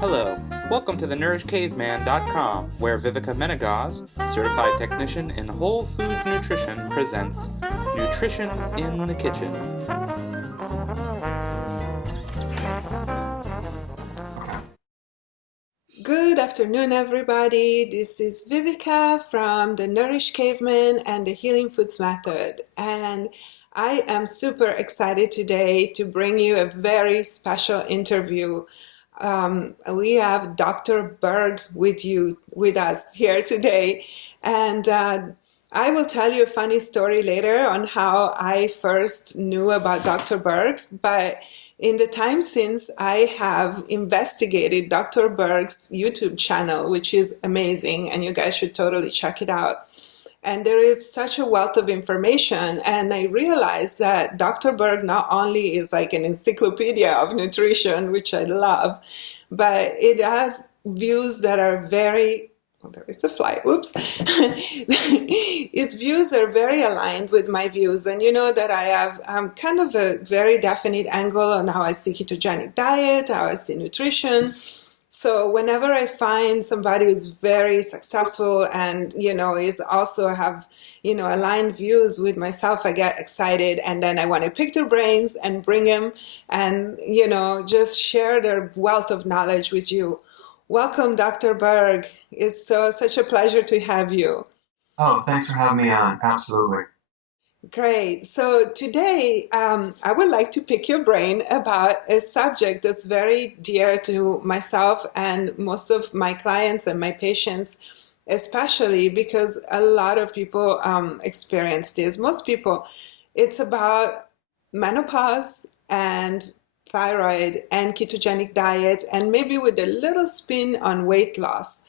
Hello, welcome to the NourishCaveman.com, where Viveka Menagaz, certified technician in whole foods nutrition, presents Nutrition in the Kitchen. Good afternoon, everybody. This is Viveka from the Nourish Caveman and the Healing Foods Method. And I am super excited today to bring you a very special interview. We have Dr. Berg with us here today. And I will tell you a funny story later on how I first knew about Dr. Berg, but in the time since, I have investigated Dr. Berg's YouTube channel, which is amazing, and you guys should totally check it out. And there is such a wealth of information, and I realized that Dr. Berg not only is like an encyclopedia of nutrition, which I love, but it has views that are very, oh, there is a fly, oops. His views are very aligned with my views, and you know that I have kind of a very definite angle on how I see ketogenic diet, how I see nutrition. So whenever I find somebody who's very successful and, is also have, aligned views with myself, I get excited, and then I want to pick their brains and bring them and, just share their wealth of knowledge with you. Welcome, Dr. Berg. It's such a pleasure to have you. Oh, thanks for having me on. Absolutely. Great. So today, I would like to pick your brain about a subject that's very dear to myself and most of my clients and my patients, especially because a lot of people experience this. Most people, it's about menopause and thyroid and ketogenic diet, and maybe with a little spin on weight loss.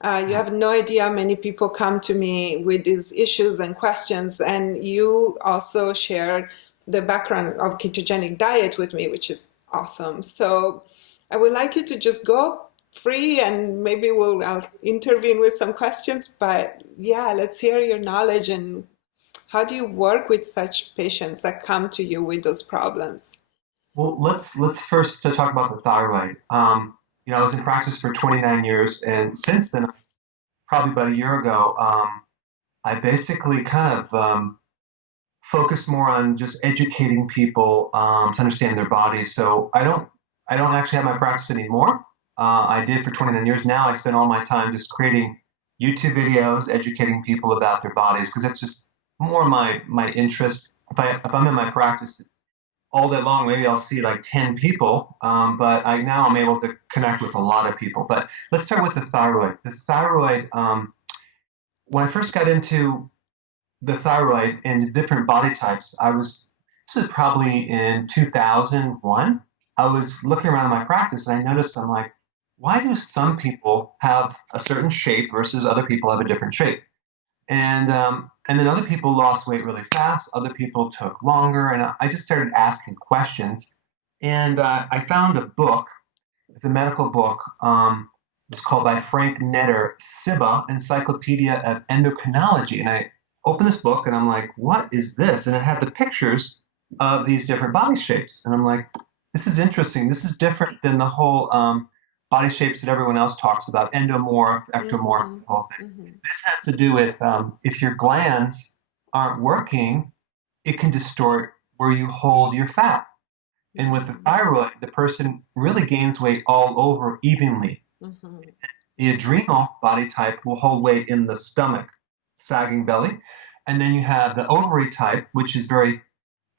You have no idea how many people come to me with these issues and questions, and you also share the background of ketogenic diet with me, which is awesome. So I would like you to just go free, and maybe I'll intervene with some questions, but yeah, let's hear your knowledge and how do you work with such patients that come to you with those problems? Well, let's first talk about the thyroid. I was in practice for 29 years, and since then, probably about a year ago, I basically kind of focus more on just educating people to understand their bodies. So I don't actually have my practice anymore. I did for 29 years. Now I spend all my time just creating YouTube videos, educating people about their bodies, because that's just more my interest. If I'm in my practice all day long, maybe I'll see like 10 people, but now I'm able to connect with a lot of people. But let's start with the thyroid. The thyroid, when I first got into the thyroid and the different body types, this is probably in 2001, I was looking around my practice and I noticed, I'm like, why do some people have a certain shape versus other people have a different shape? And then other people lost weight really fast. Other people took longer. And I just started asking questions. And I found a book. It's a medical book. It's called by Frank Netter, SIBA, Encyclopedia of Endocrinology. And I opened this book and I'm like, what is this? And it had the pictures of these different body shapes. And I'm like, this is interesting. This is different than the whole body shapes that everyone else talks about, endomorph, ectomorph, the whole thing. Mm-hmm. This has to do with if your glands aren't working, it can distort where you hold your fat. And with the thyroid, the person really gains weight all over evenly. Mm-hmm. The adrenal body type will hold weight in the stomach, sagging belly. And then you have the ovary type, which is very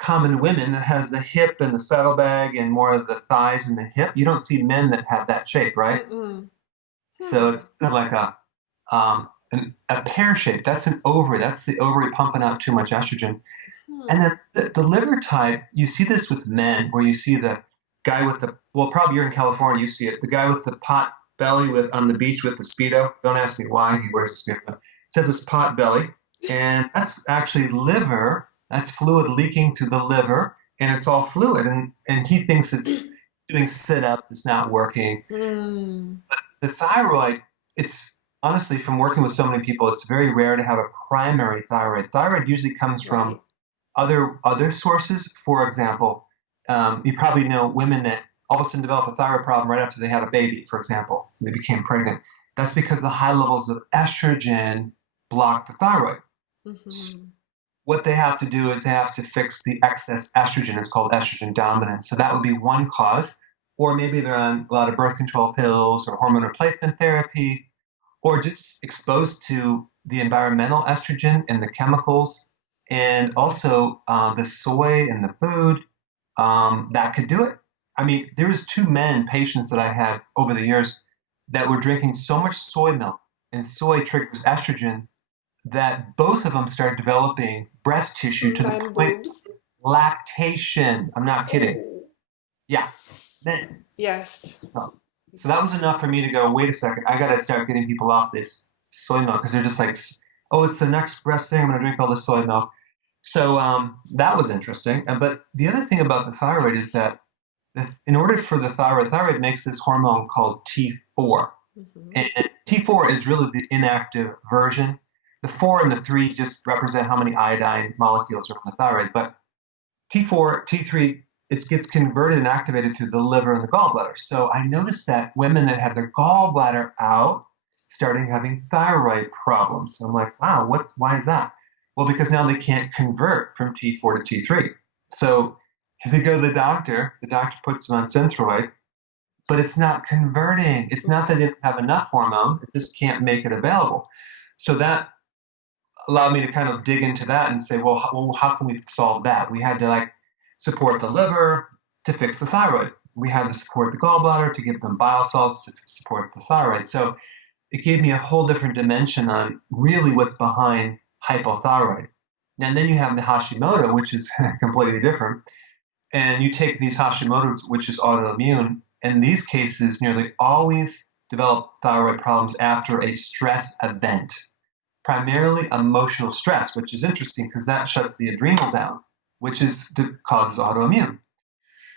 common in women, that has the hip and the saddlebag and more of the thighs and the hip. You don't see men that have that shape, right? Mm-hmm. So it's kind of like a pear shape. That's an ovary. That's the ovary pumping out too much estrogen. Mm-hmm. And then the liver type, you see this with men, where you see the guy with probably you're in California, you see it, the guy with the pot belly on the beach with the Speedo. Don't ask me why he wears the Speedo. He has this pot belly, and that's actually liver. That's fluid leaking to the liver, and it's all fluid. And he thinks it's doing sit-ups, it's not working. Mm. But the thyroid, it's honestly, from working with so many people, it's very rare to have a primary thyroid. Thyroid usually comes from other sources. For example, you probably know women that all of a sudden develop a thyroid problem right after they had a baby, for example, and they became pregnant. That's because the high levels of estrogen block the thyroid. So what they have to do is they have to fix the excess estrogen. It's called estrogen dominance. So that would be one cause. Or maybe they're on a lot of birth control pills or hormone replacement therapy, or just exposed to the environmental estrogen and the chemicals, and also the soy and the food. That could do it. I mean, there was 2 men, patients that I had over the years that were drinking so much soy milk, and soy triggers estrogen, that both of them started developing breast tissue to the point lactation. I'm not kidding. Yeah. Then, Yes. so that was enough for me to go, wait a second, I got to start getting people off this soy milk, because they're just like, oh, it's the next breast thing, I'm going to drink all this soy milk. So that was interesting. But the other thing about the thyroid is that in order for the thyroid makes this hormone called T4. And T4 is really the inactive version. The 4 and the 3 just represent how many iodine molecules are in the thyroid. But T4, T3, it gets converted and activated through the liver and the gallbladder. So I noticed that women that had their gallbladder out started having thyroid problems. I'm like, wow, why is that? Well, because now they can't convert from T4 to T3. So if they go to the doctor puts them on Synthroid, but it's not converting. It's not that they didn't have enough hormone, it just can't make it available. So that allowed me to kind of dig into that and say, well, how can we solve that? We had to support the liver to fix the thyroid. We had to support the gallbladder to give them bile salts to support the thyroid. So it gave me a whole different dimension on really what's behind hypothyroid. And then you have the Hashimoto, which is completely different. And you take these Hashimoto's, which is autoimmune, in these cases, nearly always develop thyroid problems after a stress event, primarily emotional stress, which is interesting because that shuts the adrenal down, which causes autoimmune.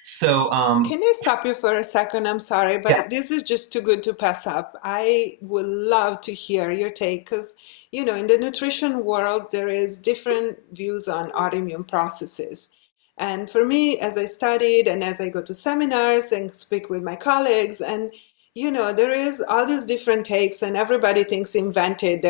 So, can I stop you for a second? I'm sorry, but this is just too good to pass up. I would love to hear your take because, in the nutrition world, there is different views on autoimmune processes. And for me, as I studied and as I go to seminars and speak with my colleagues, and there is all these different takes, and everybody thinks invented,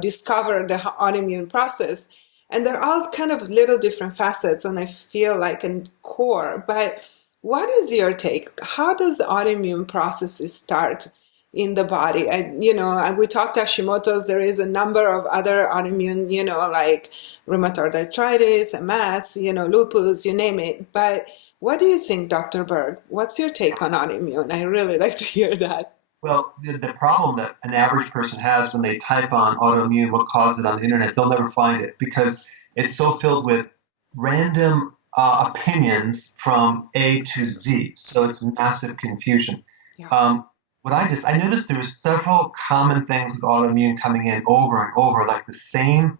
discovered the autoimmune process. And they're all kind of little different facets, and I feel like in core. But what is your take? How does the autoimmune processes start in the body? We talked Hashimoto's. There is a number of other autoimmune, like rheumatoid arthritis, MS, lupus, you name it. But what do you think, Dr. Berg? What's your take on autoimmune? I really like to hear that. Well, the problem that an average person has when they type on autoimmune, what caused it on the internet, they'll never find it because it's so filled with random opinions from A to Z. So it's massive confusion. Yeah. I noticed there were several common things with autoimmune coming in over and over, like the same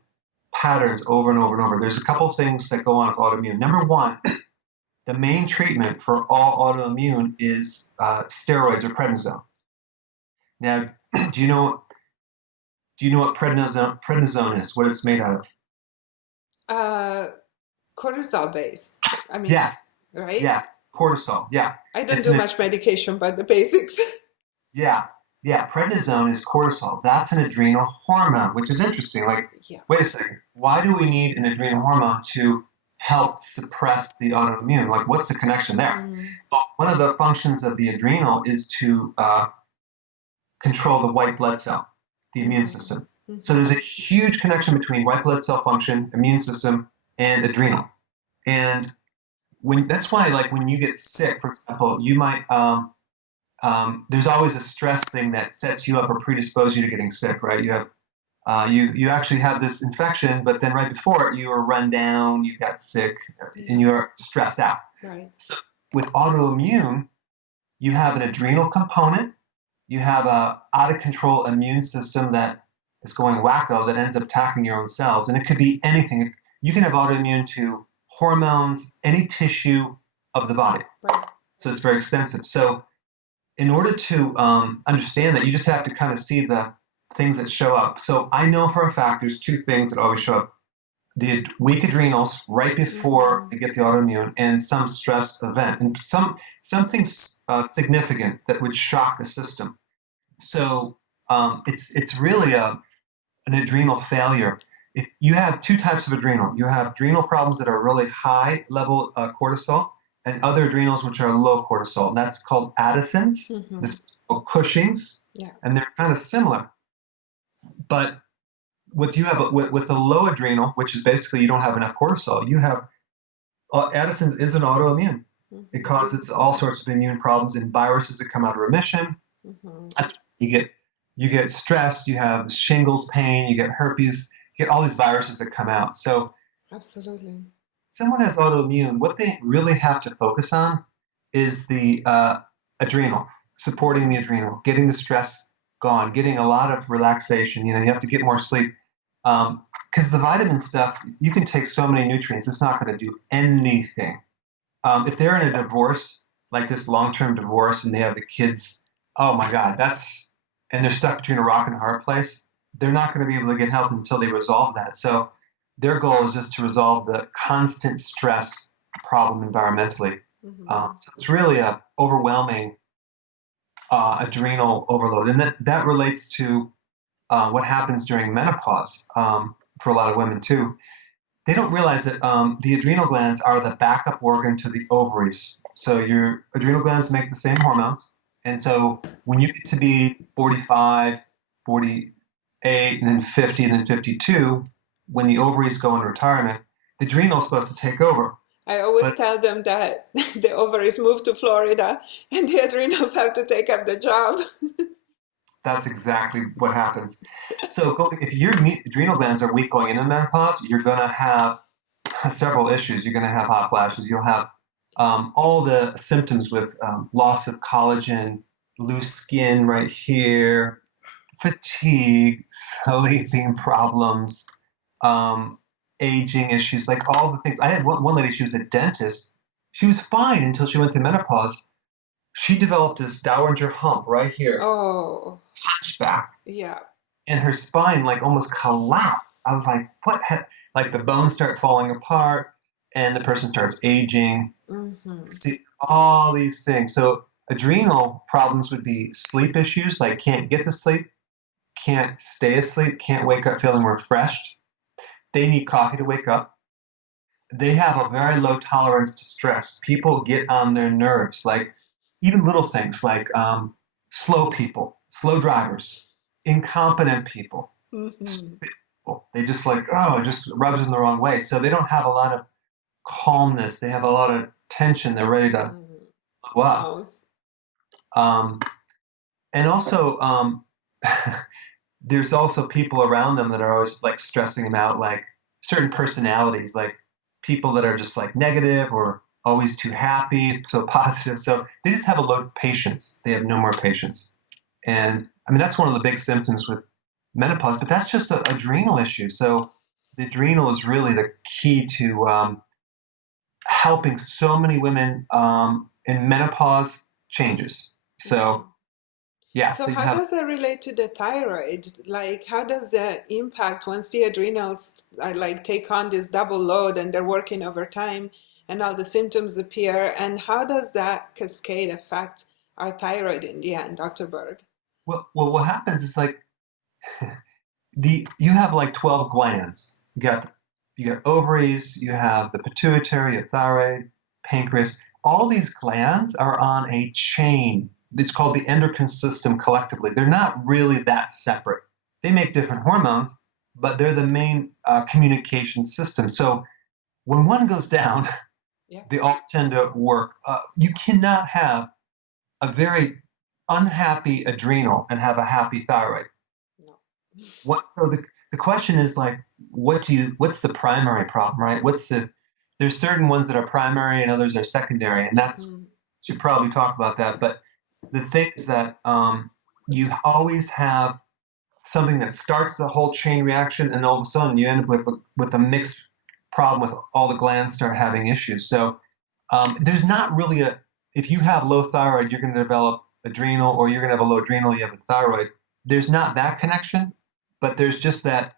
patterns over and over and over. There's a couple things that go on with autoimmune. Number one, the main treatment for all autoimmune is steroids or prednisone. Now, do you know what prednisone is? What it's made out of? Cortisol based. Yes. Right? Yes. Cortisol. Yeah. I don't do much medication, but the basics. Yeah. Prednisone is cortisol. That's an adrenal hormone, which is interesting. Wait a second. Why do we need an adrenal hormone to help suppress the autoimmune? What's the connection there? Well, one of the functions of the adrenal is to control the white blood cell, the immune system. So there's a huge connection between white blood cell function, immune system, and adrenal. And that's why, when you get sick, for example, you might there's always a stress thing that sets you up or predisposes you to getting sick, right? You have you actually have this infection, but then right before it, you were run down, you got sick, and you're stressed out. Right. So with autoimmune, you have an adrenal component. You have a out-of-control immune system that is going wacko that ends up attacking your own cells. And it could be anything. You can have autoimmune to hormones, any tissue of the body. Right. So it's very extensive. So in order to understand that, you just have to kind of see the things that show up. So I know for a fact there's 2 things that always show up. the weak adrenals right before you get the autoimmune, and some stress event, and something significant that would shock the system. So it's really an adrenal failure. If you have two types of adrenal, you have adrenal problems that are really high level cortisol, and other adrenals which are low cortisol, and that's called Addison's. This is called Cushing's, and they're kind of similar. But with a low adrenal, which is basically you don't have enough cortisol, you have Addison's is an autoimmune. It causes all sorts of immune problems and viruses that come out of remission. You get stress, you have shingles pain, you get herpes, you get all these viruses that come out. So absolutely, someone has autoimmune, what they really have to focus on is the adrenal, supporting the adrenal, getting the stress gone, getting a lot of relaxation. You have to get more sleep. Because the vitamin stuff, you can take so many nutrients, it's not going to do anything. If they're in a divorce, like this long-term divorce, and they have the kids, oh my God, and they're stuck between a rock and a hard place, they're not going to be able to get help until they resolve that. So their goal is just to resolve the constant stress problem environmentally. So it's really a overwhelming adrenal overload. And that relates to what happens during menopause for a lot of women too. They don't realize that the adrenal glands are the backup organ to the ovaries. So your adrenal glands make the same hormones. And so when you get to be 45, 48, and then 50, and then 52, when the ovaries go in retirement, the adrenal is supposed to take over. I always tell them that the ovaries move to Florida and the adrenals have to take up the job. That's exactly what happens. So if your adrenal glands are weak going into menopause, you're going to have several issues. You're going to have hot flashes. You'll have all the symptoms with loss of collagen, loose skin right here, fatigue, sleeping problems, aging issues, like all the things. I had one lady, she was a dentist. She was fine until she went to menopause. She developed this Dowager hump right here. Oh. Hunchback. Yeah. And her spine like almost collapsed. I was like, what? Like the bones start falling apart and the person starts aging. See, all these things. So adrenal problems would be sleep issues, like can't get to sleep, can't stay asleep, can't wake up feeling refreshed. They need coffee to wake up. They have a very low tolerance to stress. People get on their nerves, like even little things like slow people, slow drivers, incompetent people, people. They just like, it just rubs them the wrong way. So they don't have a lot of calmness. They have a lot of tension. They're ready to blow up. And also, there's also people around them that are always like stressing them out, like certain personalities, like people that are just like negative or always too happy, so positive. So they just have a low patience. They have no more patience. And I mean, that's one of the big symptoms with menopause, but that's just an adrenal issue. So the adrenal is really the key to helping so many women in menopause changes. So, yeah. So how does that relate to the thyroid? Like, how does that impact once the adrenals take on this double load and they're working overtime and all the symptoms appear? And how does that cascade affect our thyroid in the end, Dr. Berg? Well, what happens is like you have like 12 glands. You got ovaries, you have the pituitary, your thyroid, pancreas. All these glands are on a chain. It's called the endocrine system collectively. They're not really that separate. They make different hormones, but they're the main communication system. So when one goes down, they all tend to work. You cannot have a very unhappy adrenal and have a happy thyroid. No. So the question is like, what's the primary problem, right? There's certain ones that are primary and others are secondary, and should probably talk about that. But the thing is that you always have something that starts the whole chain reaction, and all of a sudden you end up with a mixed problem with all the glands start having issues. So there's not really if you have low thyroid, you're going to develop adrenal, or you're going to have a low adrenal, you have a thyroid. There's not that connection, but there's just that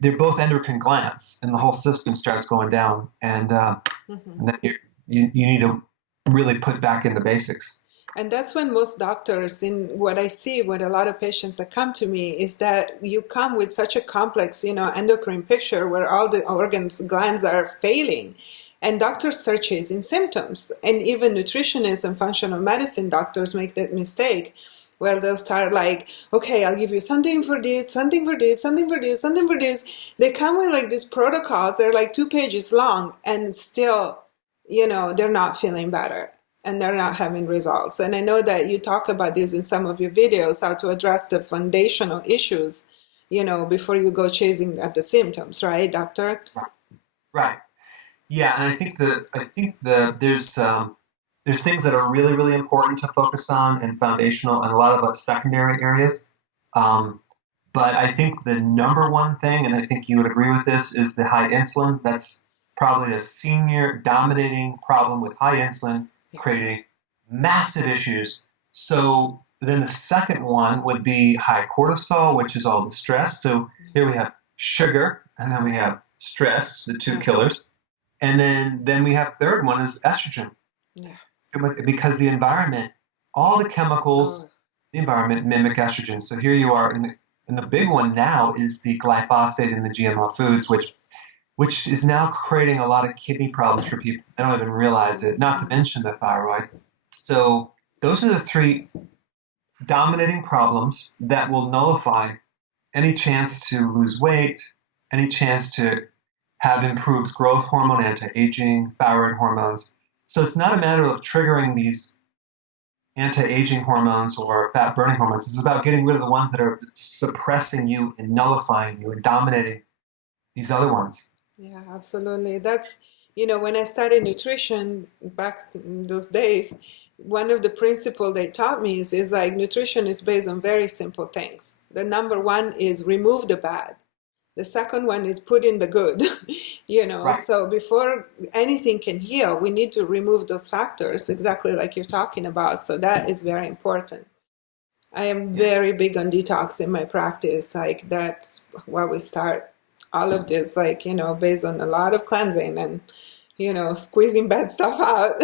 they're both endocrine glands, and the whole system starts going down, and then you need to really put back in the basics. And that's when most doctors, in what I see with a lot of patients that come to me, is that you come with such a complex, endocrine picture where all the organs, glands are failing. And doctors start chasing symptoms. And even nutritionists and functional medicine doctors make that mistake where they'll start like, okay, I'll give you something for this, something for this, something for this, something for this. They come with like these protocols. They're like 2 pages long, and still, they're not feeling better. And they're not having results. And I know that you talk about this in some of your videos, how to address the foundational issues, before you go chasing at the symptoms, right, doctor? Right. Yeah, and I think there's things that are really, really important to focus on and foundational, and a lot of secondary areas. But I think the number one thing, and I think you would agree with this, is the high insulin. That's probably a senior dominating problem with high insulin, creating massive issues. So then the second one would be high cortisol, which is all the stress. So here we have sugar, and then we have stress, the two killers. And then we have third one is estrogen. Yeah. Because the environment, all the chemicals, the environment mimic estrogen. So here you are, and the big one now is the glyphosate in the GMO foods, which is now creating a lot of kidney problems for people. They don't even realize it, not to mention the thyroid. So those are the 3 dominating problems that will nullify any chance to lose weight, any chance to have improved growth hormone, anti-aging, thyroid hormones. So it's not a matter of triggering these anti-aging hormones or fat-burning hormones. It's about getting rid of the ones that are suppressing you and nullifying you and dominating these other ones. Yeah, absolutely. That's, when I studied nutrition back in those days, one of the principles they taught me is like nutrition is based on very simple things. The number one is remove the bad. The second one is put in the good, Right. So before anything can heal, we need to remove those factors, exactly like you're talking about. So that is very important. I am very big on detox in my practice. Like that's where we start all of this, like, based on a lot of cleansing and, squeezing bad stuff out.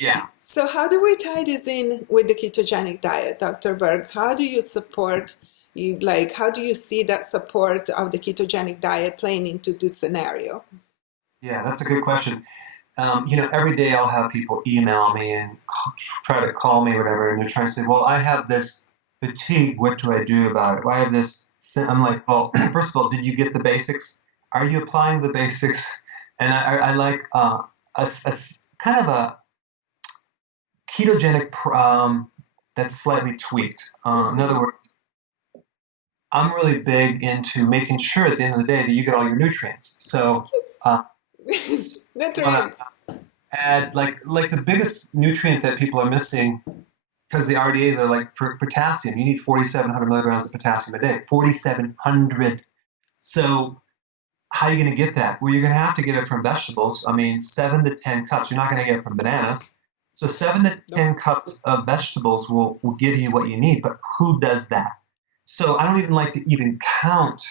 Yeah. So how do we tie this in with the ketogenic diet, Dr. Berg? How do you support, how do you see that support of the ketogenic diet playing into this scenario? Yeah, that's a good question. Every day I'll have people email me and try to call me or whatever, and they're trying to say, well, I have this fatigue, what do I do about it? Well, I have this. I'm like, well, first of all, did you get the basics? Are you applying the basics? And I like a kind of a ketogenic that's slightly tweaked. In other words, I'm really big into making sure at the end of the day that you get all your nutrients. So nutrients. Add like the biggest nutrient that people are missing, because the RDAs are like potassium. You need 4,700 milligrams of potassium a day. 4,700. So how are you going to get that? Well, you're going to have to get it from vegetables. I mean, 7 to 10 cups. You're not going to get it from bananas. So 7 to 10 cups of vegetables will give you what you need. But who does that? So I don't even like to even count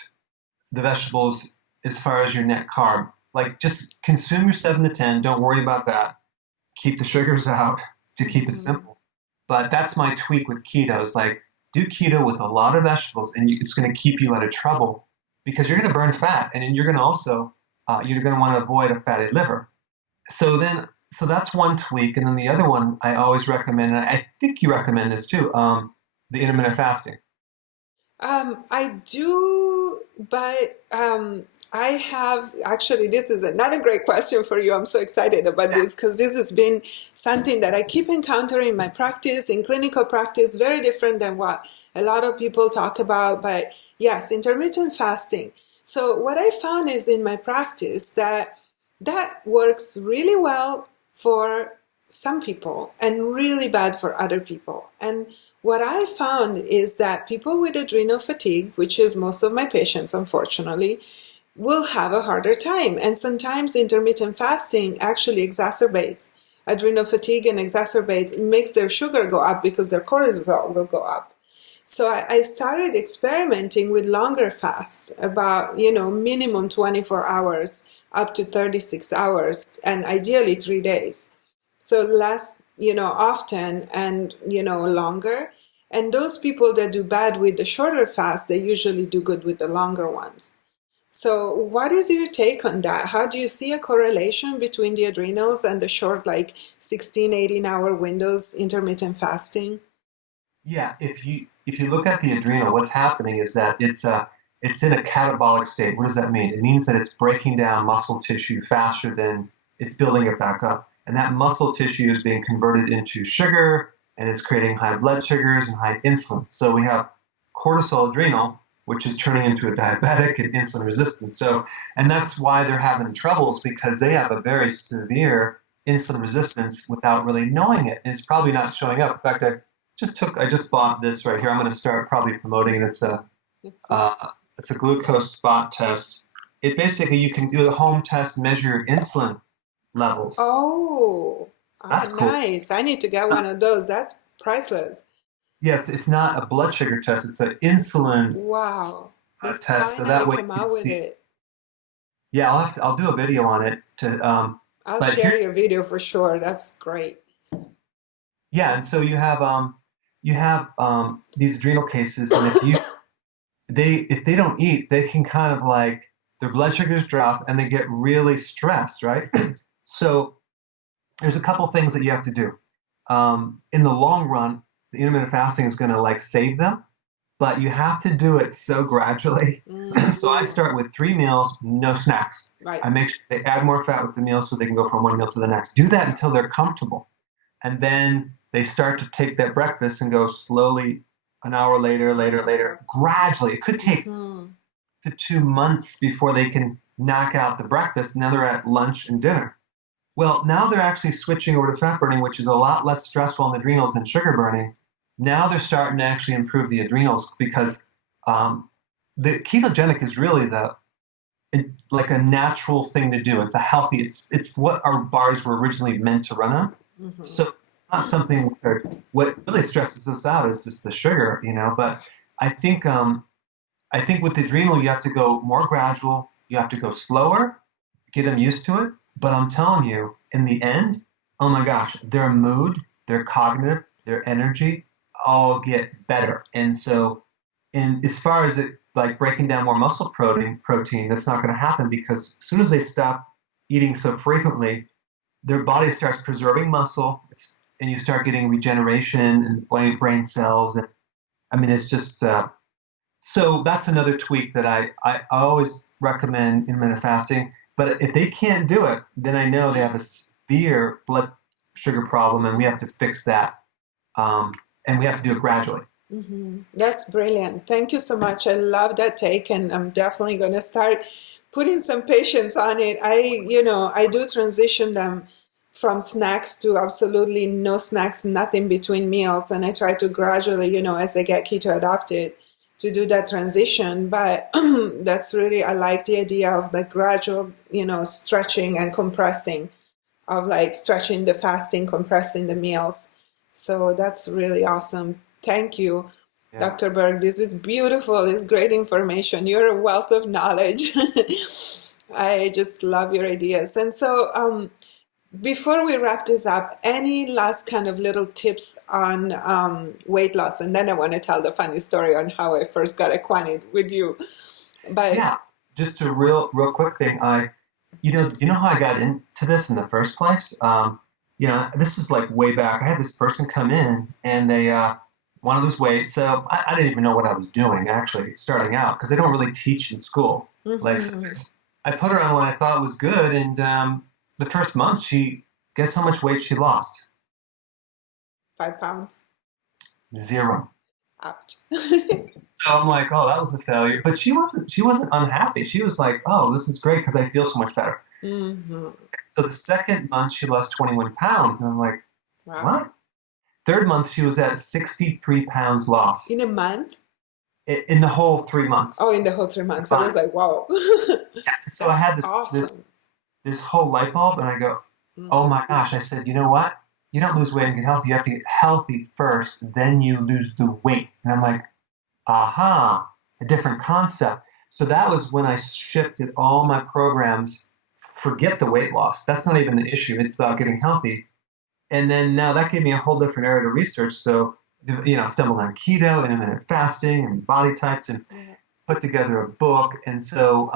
the vegetables as far as your net carb. Like, just consume your 7 to 10. Don't worry about that. Keep the sugars out to keep it simple. But that's my tweak with keto. It's like, do keto with a lot of vegetables, and it's going to keep you out of trouble because you're going to burn fat, and then you're going to also you're going to want to avoid a fatty liver. So that's one tweak, and then the other one I always recommend, and I think you recommend this too, the intermittent fasting. I do, but I have actually, this is another great question for you. I'm so excited about this because this has been something that I keep encountering in my practice, in clinical practice, very different than what a lot of people talk about. But yes, intermittent fasting. So what I found is in my practice that works really well for some people and really bad for other people. And what I found is that people with adrenal fatigue, which is most of my patients, unfortunately, will have a harder time. And sometimes intermittent fasting actually exacerbates adrenal fatigue and makes their sugar go up because their cortisol will go up. So I started experimenting with longer fasts, about, minimum 24 hours up to 36 hours, and ideally 3 days. So less, often and, longer. And those people that do bad with the shorter fast, they usually do good with the longer ones. So what is your take on that? How do you see a correlation between the adrenals and the short, like 16, 18-hour windows intermittent fasting? Yeah, if you look at the adrenal, what's happening is that it's in a catabolic state. What does that mean? It means that it's breaking down muscle tissue faster than it's building it back up. And that muscle tissue is being converted into sugar, and it's creating high blood sugars and high insulin. So we have cortisol adrenal, which is turning into a diabetic and insulin resistant. So, and that's why they're having troubles, because they have a very severe insulin resistance without really knowing it. And it's probably not showing up. In fact, I just bought this right here. I'm going to start probably promoting it. It's a glucose spot test. It basically, you can do a home test, measure your insulin levels. Oh, That's cool. Nice. I need to get one of those. That's priceless. Yes, it's not a blood sugar test. It's an insulin Wow. test. So that way you come can out with see. it. Yeah, I'll do a video on it. I'll but share your video for sure. That's great. Yeah, and so you have these adrenal cases, and if they don't eat, they can kind of like their blood sugars drop and they get really stressed, right? So there's a couple things that you have to do. In the long run, the intermittent fasting is going to like save them, but you have to do it so gradually. So I start with 3 meals, no snacks. Right. I make sure they add more fat with the meals so they can go from one meal to the next. Do that until they're comfortable, and then they start to take that breakfast and go slowly, an hour later, gradually. It could take to 2 months before they can knock out the breakfast. Now they're at lunch and dinner. Well, now they're actually switching over to fat burning, which is a lot less stressful on the adrenals than sugar burning. Now they're starting to actually improve the adrenals, because the ketogenic is really like a natural thing to do. It's a healthy. It's what our bars were originally meant to run on. Mm-hmm. So it's not something where what really stresses us out is just the sugar, But I think with the adrenal, you have to go more gradual. You have to go slower, get them used to it. But I'm telling you, in the end, oh my gosh, their mood, their cognitive, their energy all get better. And so, as far as it like breaking down more muscle protein, that's not going to happen, because as soon as they stop eating so frequently, their body starts preserving muscle, and you start getting regeneration and brain cells. And I mean, it's just so that's another tweak that I always recommend intermittent fasting. But if they can't do it, then I know they have a severe blood sugar problem, and we have to fix that. And we have to do it gradually. Mm-hmm. That's brilliant. Thank you so much. I love that take, and I'm definitely going to start putting some patience on it. I do transition them from snacks to absolutely no snacks, nothing between meals, and I try to gradually, as they get keto adopted, to do that transition. But that's really, I like the idea of the gradual, stretching and compressing, of like stretching the fasting, compressing the meals. So that's really awesome. Thank you, Dr. Berg. This is beautiful. It's great information. You're a wealth of knowledge. I just love your ideas. And so before we wrap this up, any last kind of little tips on weight loss? And then I want to tell the funny story on how I first got acquainted with you. But yeah, just a real quick thing. You know how I got into this in the first place? This is like way back. I had this person come in, and they want to lose weight. So I didn't even know what I was doing, actually, starting out, because they don't really teach in school. Mm-hmm. I put her on what I thought was good, and the first month, guess how much weight she lost? 5 pounds. 0. Ouch. So I'm like, oh, that was a failure. But she wasn't unhappy. She was like, oh, this is great because I feel so much better. Mm-hmm. So the second month, she lost 21 pounds. And I'm like, wow. What? Third month, she was at 63 pounds lost. In a month? In the whole 3 months. Oh, in the whole 3 months. I was like, wow. So I had this whole light bulb, and I go, oh my gosh. I said, you know what? You don't lose weight and get healthy. You have to get healthy first, then you lose the weight. And I'm like, aha, a different concept. So that was when I shifted all my programs. Forget the weight loss. That's not even the issue. It's getting healthy. And then now that gave me a whole different area to research. So, stumbled on keto, intermittent fasting, and body types, and put together a book. And so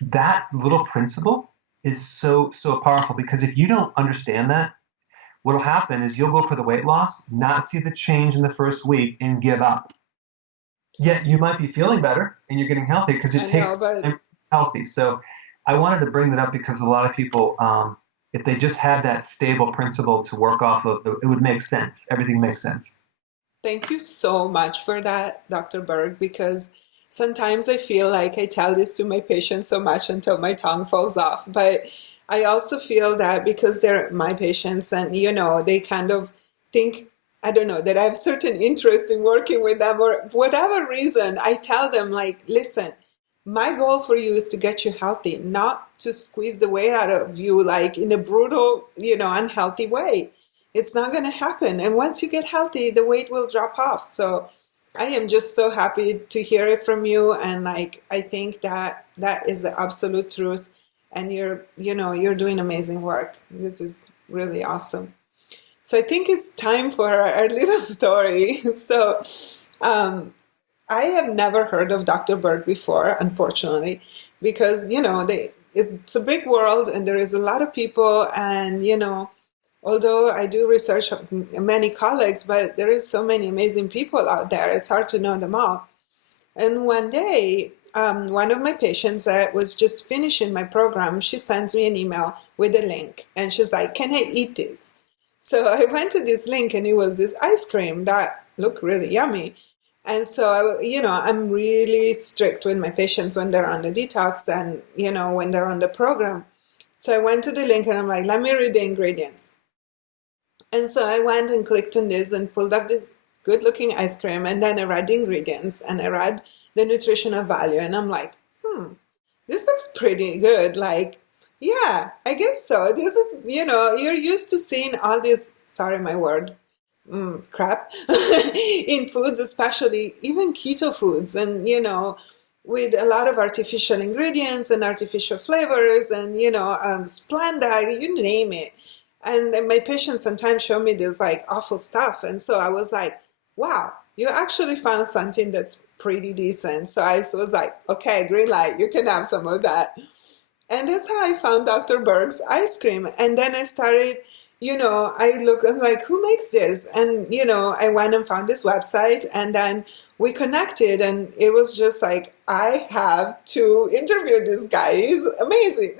that little principle is so powerful, because if you don't understand that, what will happen is you'll go for the weight loss, not see the change in the first week, and give up. Yet you might be feeling better and you're getting healthy because it takes time to be healthy. So I wanted to bring that up because a lot of people, if they just had that stable principle to work off of, it would make sense. Everything makes sense. Thank you so much for that, Dr. Berg, because sometimes I feel like I tell this to my patients so much until my tongue falls off. But I also feel that because they're my patients and, they kind of think, I don't know, that I have certain interest in working with them or whatever reason, I tell them, like, listen, my goal for you is to get you healthy, not to squeeze the weight out of you, like in a brutal, unhealthy way. It's not going to happen. And once you get healthy, the weight will drop off. So I am just so happy to hear it from you. And I think that is the absolute truth. And you're doing amazing work. This is really awesome. So I think it's time for our little story. So I have never heard of Dr. Berg before, unfortunately, because, it's a big world and there is a lot of people. And, although I do research many colleagues, but there is so many amazing people out there. It's hard to know them all. And one day, one of my patients that was just finishing my program, she sends me an email with a link. And she's like, can I eat this? So I went to this link and it was this ice cream that looked really yummy. And so, I'm really strict with my patients when they're on the detox and, when they're on the program. So I went to the link and I'm like, let me read the ingredients. And so I went and clicked on this and pulled up this good looking ice cream. And then I read the ingredients and I read the nutritional value. And I'm like, this looks pretty good. Like, yeah, I guess so. This is, you're used to seeing all this, sorry, my word, crap in foods, especially even keto foods. And, with a lot of artificial ingredients and artificial flavors and, Splenda, you name it. And my patients sometimes show me this like awful stuff. And so I was like, wow, you actually found something that's pretty decent. So I was like, okay, green light, you can have some of that. And that's how I found Dr. Berg's ice cream. And then I started, I'm like, who makes this? And, I went and found this website and then we connected and it was just like, I have to interview this guy. He's amazing.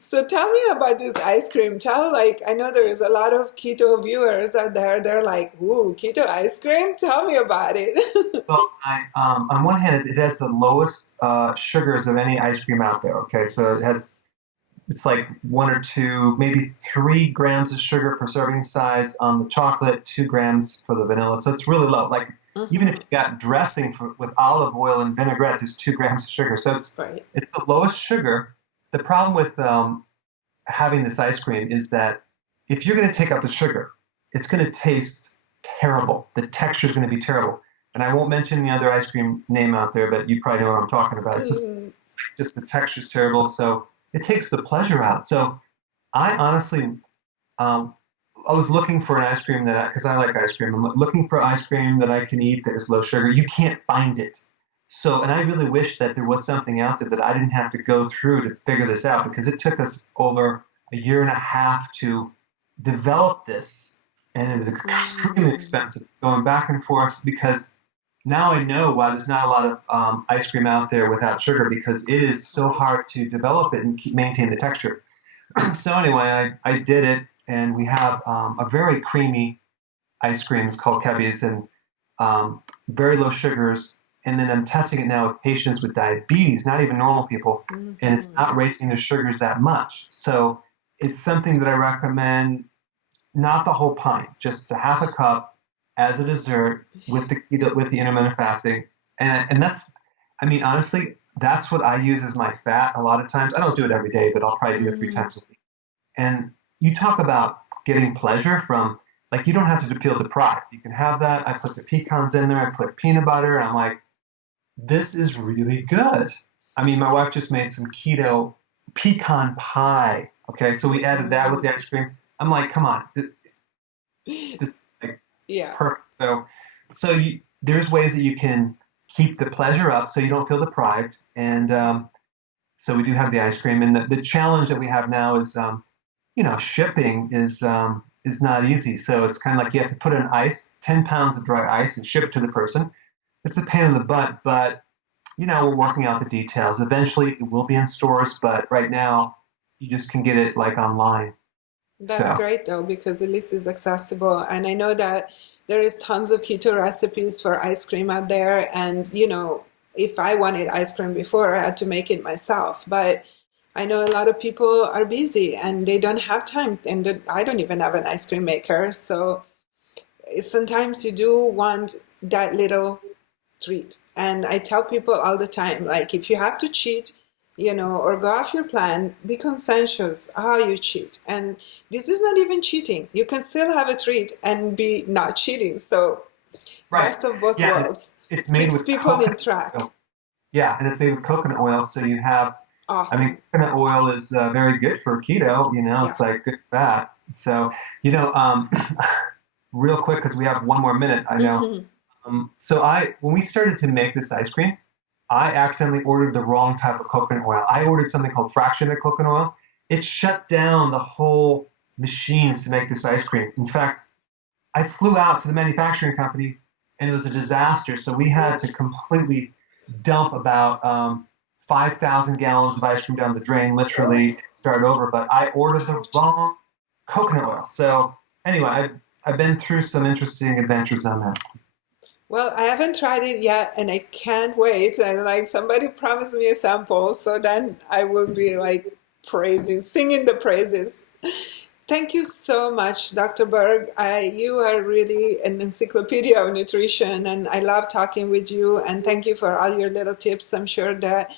So tell me about this ice cream. I know there is a lot of keto viewers out there. They're like, ooh, keto ice cream? Tell me about it. Well, on one hand, it has the lowest sugars of any ice cream out there. Okay, so it's like 1 or 2, maybe 3 grams of sugar per serving size on the chocolate, 2 grams for the vanilla. So it's really low. Like even if you got dressing with olive oil and vinaigrette, there's 2 grams of sugar. So it's the lowest sugar. The problem with having this ice cream is that if you're going to take out the sugar, it's going to taste terrible. The texture is going to be terrible. And I won't mention the other ice cream name out there, but you probably know what I'm talking about. It's just the texture is terrible. So it takes the pleasure out. So I honestly, I was looking for an ice cream because I like ice cream. I'm looking for ice cream that I can eat that is low sugar. You can't find it. So, and I really wish that there was something out there that I didn't have to go through to figure this out, because it took us over 1.5 years to develop this. And it was extremely expensive going back and forth, because now I know why there's not a lot of ice cream out there without sugar, because it is so hard to develop it and maintain the texture. So anyway, I did it, and we have a very creamy ice cream. It's called Kebi's, and very low sugars. And then I'm testing it now with patients with diabetes, not even normal people, and it's not raising their sugars that much. So it's something that I recommend, not the whole pint, just a half a cup as a dessert with the intermittent fasting. And that's, I mean, honestly, that's what I use as my fat a lot of times. I don't do it every day, but I'll probably do it 3 times a week. And you talk about getting pleasure from like you don't have to feel deprived. You can have that. I put the pecans in there. I put peanut butter. I'm like, this is really good. I mean, my wife just made some keto pecan pie. Okay, so we added that with the ice cream. I'm like, come on, this is like Yeah. perfect. So there's ways that you can keep the pleasure up so you don't feel deprived. And so we do have the ice cream. And the challenge that we have now is, shipping is not easy. So it's kind of like you have to put in 10 pounds of dry ice and ship it to the person. It's a pain in the butt, but, we're working out the details. Eventually it will be in stores, but right now you just can get it like online. That's great though, because at least it's accessible. And I know that there is tons of keto recipes for ice cream out there. And, if I wanted ice cream before, I had to make it myself. But I know a lot of people are busy and they don't have time. And I don't even have an ice cream maker. So sometimes you do want that little treat. And I tell people all the time, like, if you have to cheat, or go off your plan, be conscientious how you cheat. And this is not even cheating. You can still have a treat and be not cheating. So best of both worlds. It's made with people in track. Oil. Yeah, and it's made with coconut oil. So you have, awesome. I mean, coconut oil is very good for keto. It's like good fat. So, real quick, because we have one more minute, I know. So when we started to make this ice cream, I accidentally ordered the wrong type of coconut oil. I ordered something called fractionated coconut oil. It shut down the whole machines to make this ice cream. In fact, I flew out to the manufacturing company, and it was a disaster. So we had to completely dump about 5,000 gallons of ice cream down the drain, literally start over. But I ordered the wrong coconut oil. So anyway, I've been through some interesting adventures on that. Well, I haven't tried it yet, and I can't wait. And somebody promised me a sample, so then I will be singing the praises. Thank you so much, Dr. Berg. You are really an encyclopedia of nutrition, and I love talking with you. And thank you for all your little tips. I'm sure that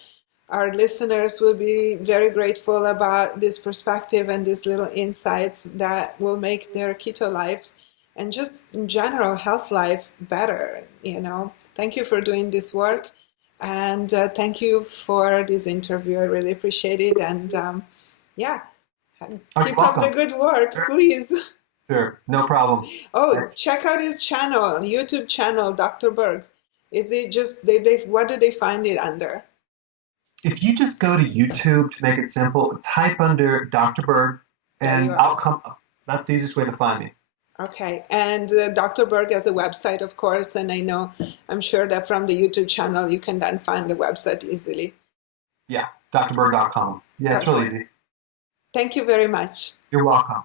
our listeners will be very grateful about this perspective and these little insights that will make their keto life and just in general health life better. Thank you for doing this work, and thank you for this interview. I really appreciate it. And keep up the good work, please. Sure, no problem. Check out his channel, YouTube channel, Dr. Berg. Is it just what do they find it under? If you just go to YouTube, to make it simple, type under Dr. Berg, and I'll come up. That's the easiest way to find me. Okay, and Dr. Berg has a website, of course, and I'm sure that from the YouTube channel you can then find the website easily. Yeah, drberg.com. Yeah, it's really easy. Thank you very much. You're welcome.